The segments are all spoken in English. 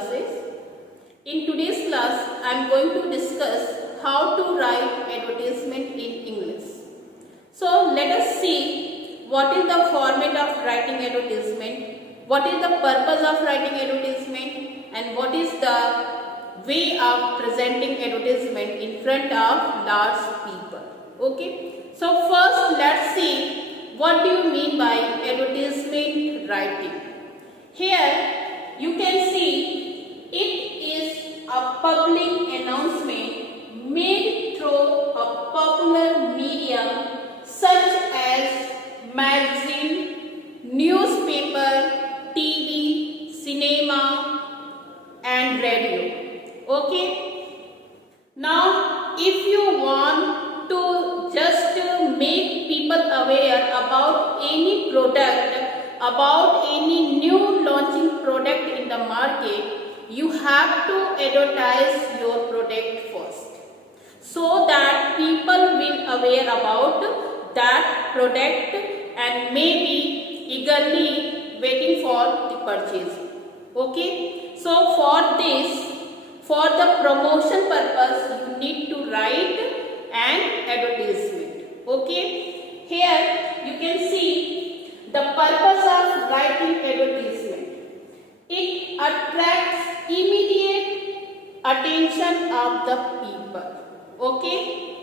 classes. In today's class, I am going to discuss how to write advertisement in English. So let us see what is the format of writing advertisement, what is the purpose of writing advertisement, and what is the way of presenting advertisement in front of large people. Okay. So first let's see what do you mean by advertisement writing. Here you can see it is a public announcement made through a popular medium such as magazine, newspaper, TV, cinema and radio. Okay. Now if you want to just make people aware about any product, about any new launching product in the market, you have to advertise your product first, so that people will aware about that product and maybe eagerly waiting for the purchase. Okay. So for this, for the promotion purpose, you need to write an advertisement. Okay. Here you can see the purpose of writing advertisement. It attracts immediate attention of the people. Okay.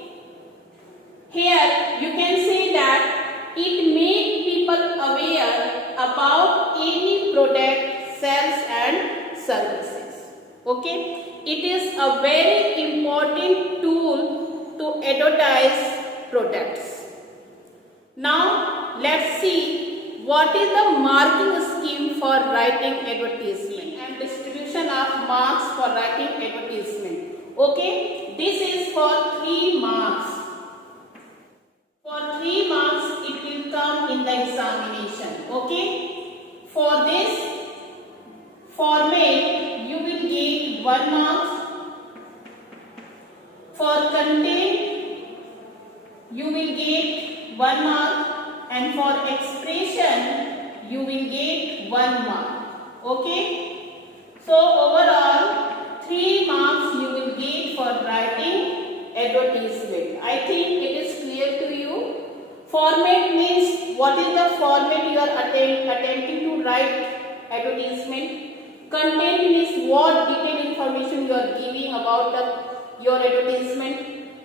Here you can say that it makes people aware about any product, sales and services. Okay. It is a very important tool to advertise products. Now let's see what is the marking scheme for writing advertisement and distribution of marks for writing advertisement. Okay. This is for 3 marks. For 3 marks it will come in the examination. Okay. For this format you will get 1 mark. For content you will get 1 mark, and for expression you will get 1 mark. Okay. So overall 3 marks you will get for writing advertisement. I think it is clear to you. Format means what is the format you are attempting to write advertisement. Content means what detailed information you are giving about your advertisement.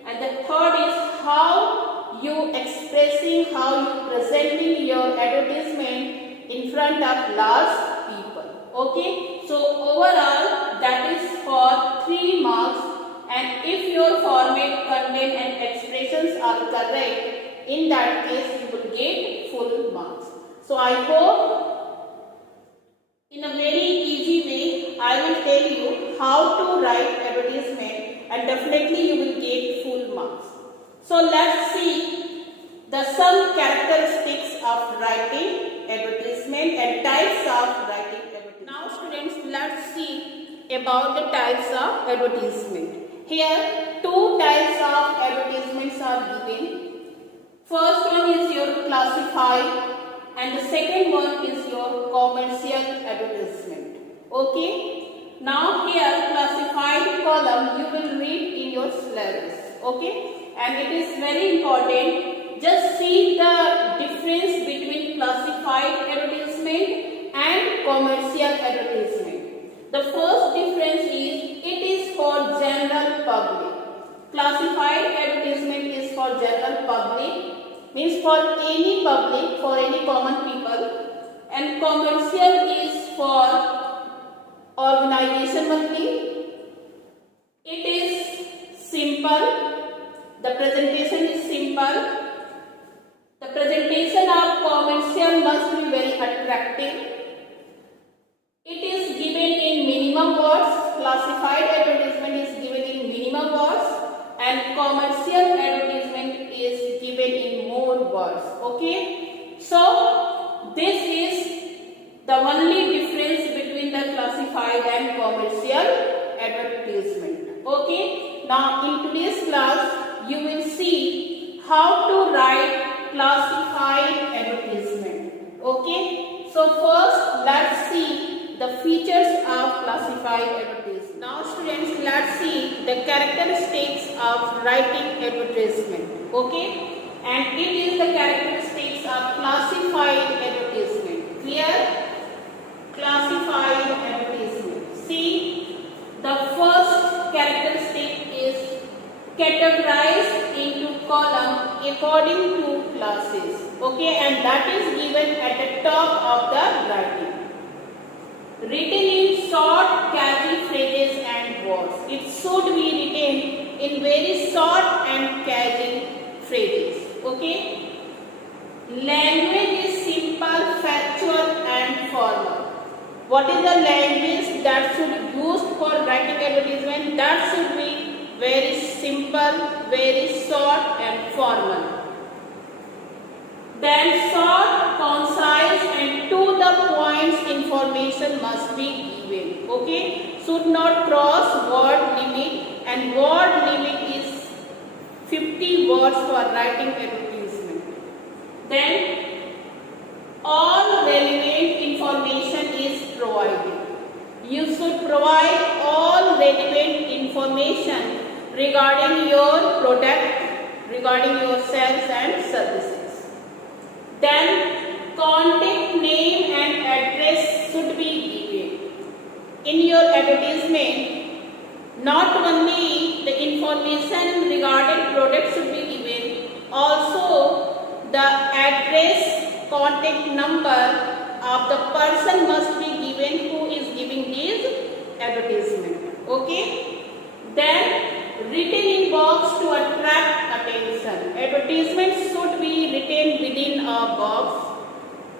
And the third is how you expressing, how you presenting your advertisement in front of large people. Okay. So overall that is for 3 marks, and if your format, content and expressions are correct, in that case you will get full marks. So I hope in a very easy way I will tell you how to write advertisement, and definitely you will get full marks. So let's see some characteristics of writing advertisement and types of writing advertisement. Now students, let's see about the types of advertisement. Here 2 types of advertisements are given. First one is your classified and the second one is your commercial advertisement. Okay. Now here classified column you will read in your syllabus. Okay. And it is very important. Just see the difference between classified advertisement and commercial advertisement. The first difference is it is for general public. Classified advertisement is for general public, means for any public, for any common people, and commercial is for organization only. It is simple. The presentation is simple. The presentation of commercial must be very attractive. It is given in minimum words. Classified advertisement is given in minimum words, and commercial advertisement is given in more words. Okay. So this is the only difference between the classified and commercial advertisement. Okay. Now in today's class you will see how to write classified advertisement. Okay. So first let's see the features of classified advertisement. Now students, let's see the characteristics of writing advertisement. Okay, and it is the characteristics of classified advertisement. Clear? Classified advertisement. See, the first characteristic is categorized into column according to classes. Okay, and that is given at the top of the writing. Written in short, catchy phrases and words. It should be written in very short and catchy phrases. Okay. Language is simple, factual, and formal. What is the language that should be used for writing advertisement? That should be very simple, very short, and formal. Then short, concise, and to the point information must be given. Okay, should not cross word limit, and word limit is 50 words for writing advertisement. Then all relevant information is provided. You should provide all relevant information regarding your product, regarding your sales and services. Then contact name and address should be given. In your advertisement, not only the information regarding product should be given, also the address, contact number of the person must be given who is giving this advertisement. Okay? Then written in box to attract attention. Advertisement should be written within a box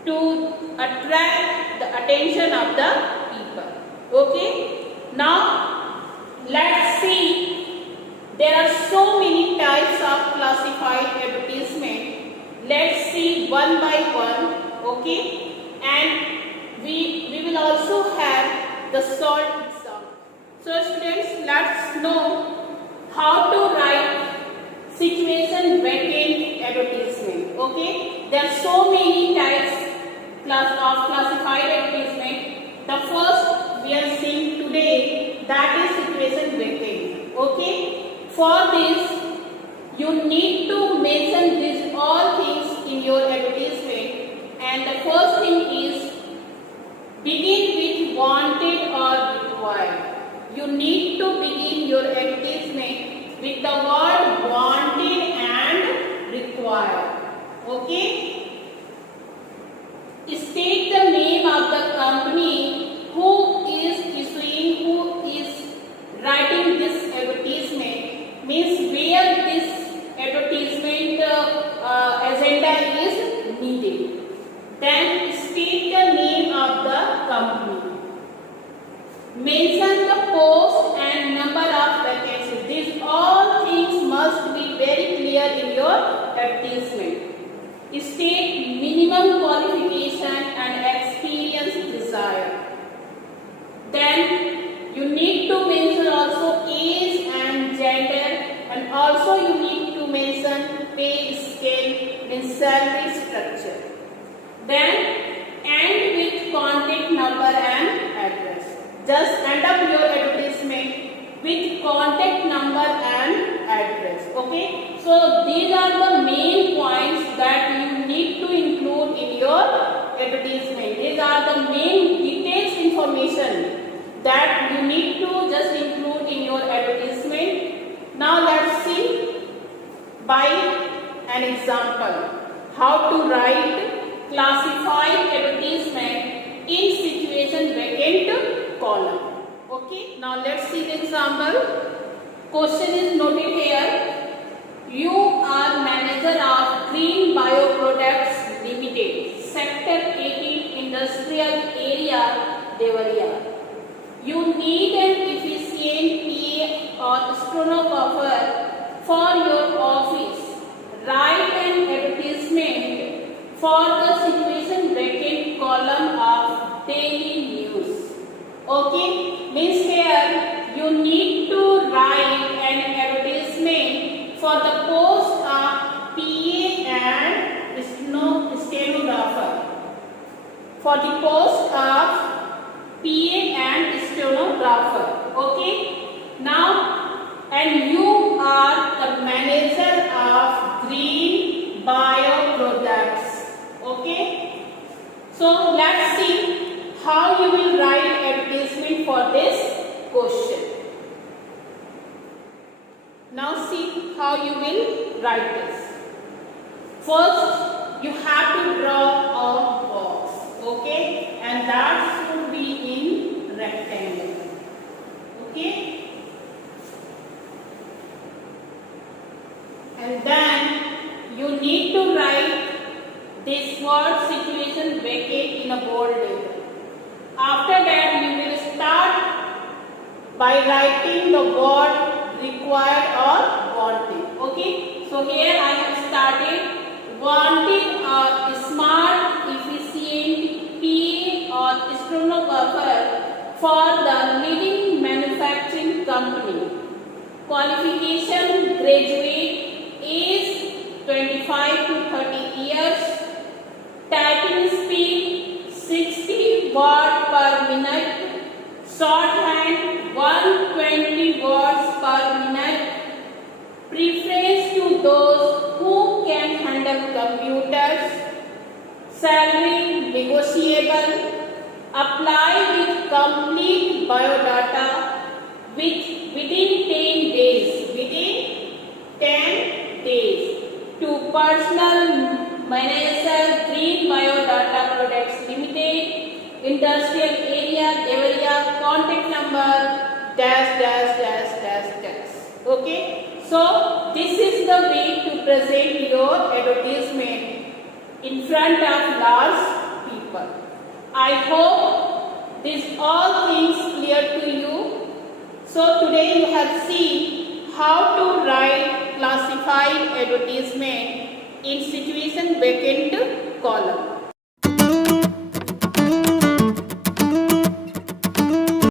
to attract the attention of the people. Okay? Now let's see, there are so many types of classified advertisement. Let's see one by one. Okay? And we will also have the short example. So students, let's know how to write situation vacant advertisement. Okay, there are so many types of classified advertisement. The first we are seeing today, that is situation vacant. Okay, for this you need to mention these all things in your advertisement, and the first thing is begin with wanted or required. You need to begin your advertisement with the word wanted and required. Okay? State the name of the company who is issuing, who is writing this advertisement, means where this advertisement agenda is needed. Then state the name of the company. Mention the post and number of vacancies. These all things must be very clear in your advertisement. State minimum qualification and experience desired. Then you need to mention also age and gender, and also you need to mention pay scale and salary structure. Then end with contact number and address. Just end up your advertisement with contact number and address. Okay, so these are the main points that you need to include in your advertisement. These are the main details information that you need to just include in your advertisement. Now let's see by an example how to write classified advertisement in situation vacant column. Okay, now let's see the example. Question is noted here. You are manager of Green Bioproducts Limited, Sector 18, Industrial Area, Devariya. You need an efficient PA or stenographer for your office. Write an advertisement for the situation vacant column of daily news. Okay, means here you need to write an advertisement for the post of PA and stenographer. For the post of PA and stenographer. Okay. Now, and you are the manager of Green Bioproducts. Okay. So let's see how you will write advertisement for this question. Now see how you will write this. First, you have to draw a box, okay, and that should be in rectangle, okay. And then you need to write this word situation vacate in a bold letter. After that, you will start by writing the word required or wanted. Okay. So here I have started wanted a smart, efficient PA or stenographer for the leading manufacturing company. Qualification graduate, age 25 to 30 years. Typing speed 60 words per minute. Shorthand 120 words per minute. Preference to those who can handle computers. Salary negotiable. Apply with complete biodata within 10 days. Within 10 days. To personal manager, Green Biodata Products Limited, Industrial Area, Devariya, contact number dash dash dash dash dash. Okay. So this is the way to present your advertisement in front of large people. I hope these all things clear to you. So today you have seen how to write classified advertisement in situation vacant column.